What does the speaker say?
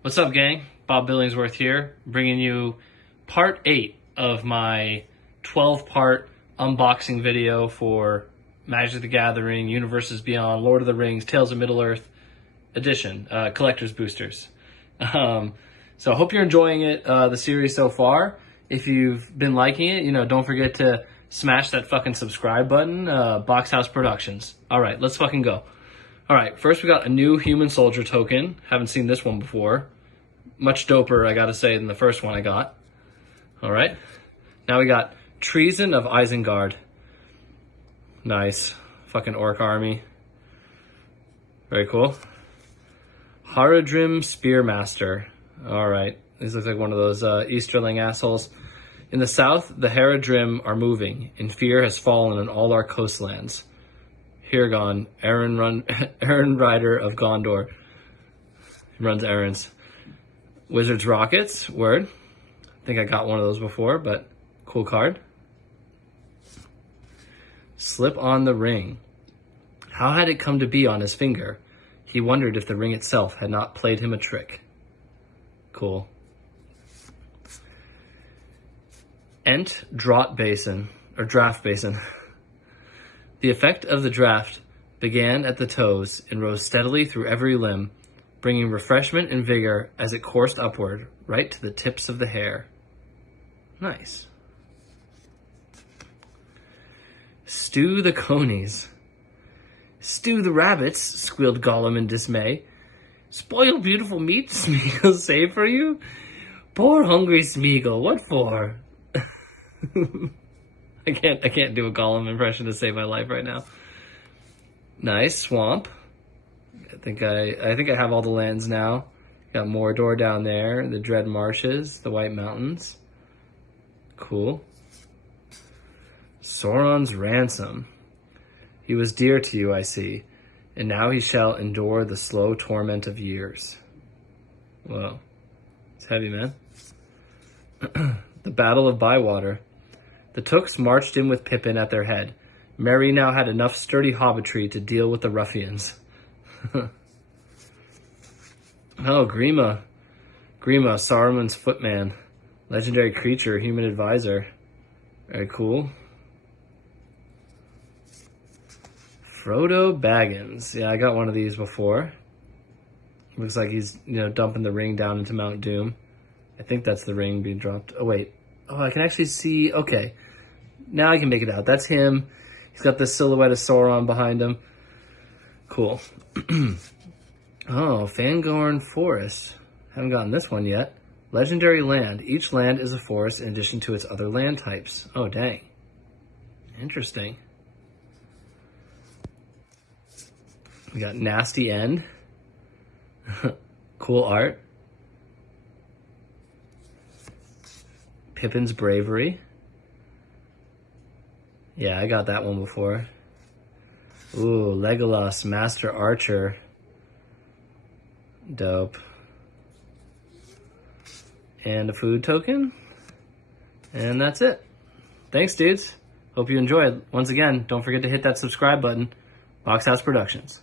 What's up, gang? Bob Billingsworth here, bringing you part 8 of my 12-part unboxing video for Magic the Gathering, Universes Beyond, Lord of the Rings, Tales of Middle-earth edition, collector's boosters. So I hope you're enjoying it, the series so far. If you've been liking it, don't forget to smash that fucking subscribe button, Box House Productions. All right, let's fucking go. All right, first we got a new Human Soldier token. Haven't seen this one before. Much doper, I gotta say, than the first one I got. All right, now we got Treason of Isengard. Nice, fucking orc army. Very cool. Haradrim Spearmaster. All right, this looks like one of those Easterling assholes. In the south, the Haradrim are moving, and fear has fallen on all our coastlands. Hirgon, Aaron Rider of Gondor. He runs errands. Wizard's Rockets, word. I think I got one of those before, but cool card. Slip on the ring. How had it come to be on his finger? He wondered if the ring itself had not played him a trick. Cool. Ent Draught Basin, or Draft Basin. The effect of the draft began at the toes and rose steadily through every limb, bringing refreshment and vigor as it coursed upward, right to the tips of the hair. Nice. Stew the conies. Stew the rabbits, squealed Gollum in dismay. Spoil beautiful meat, Smeagol save for you? Poor hungry Smeagol, what for? I can't do a Gollum impression to save my life right now. Nice swamp. I think I have all the lands now. Got Mordor down there, the Dread Marshes, the White Mountains. Cool. Sauron's ransom. He was dear to you, I see, and now he shall endure the slow torment of years. Whoa. It's heavy, man. The Battle of Bywater. The Tooks marched in with Pippin at their head. Merry now had enough sturdy hobbitry to deal with the ruffians. Oh, Grima. Grima, Saruman's footman. Legendary creature, human advisor. Very cool. Frodo Baggins. Yeah, I got one of these before. Looks like he's, dumping the ring down into Mount Doom. I think that's the ring being dropped. Oh, wait. Oh, I can actually see. Okay. Now I can make it out. That's him. He's got the silhouette of Sauron behind him. Cool. Oh, Fangorn Forest. Haven't gotten this one yet. Legendary land. Each land is a forest in addition to its other land types. Oh, dang. Interesting. We got Nasty End. Cool art. Pippin's Bravery. Yeah, I got that one before. Ooh, Legolas, Master Archer. Dope. And a food token. And that's it. Thanks, dudes. Hope you enjoyed. Once again, don't forget to hit that subscribe button. Box House Productions.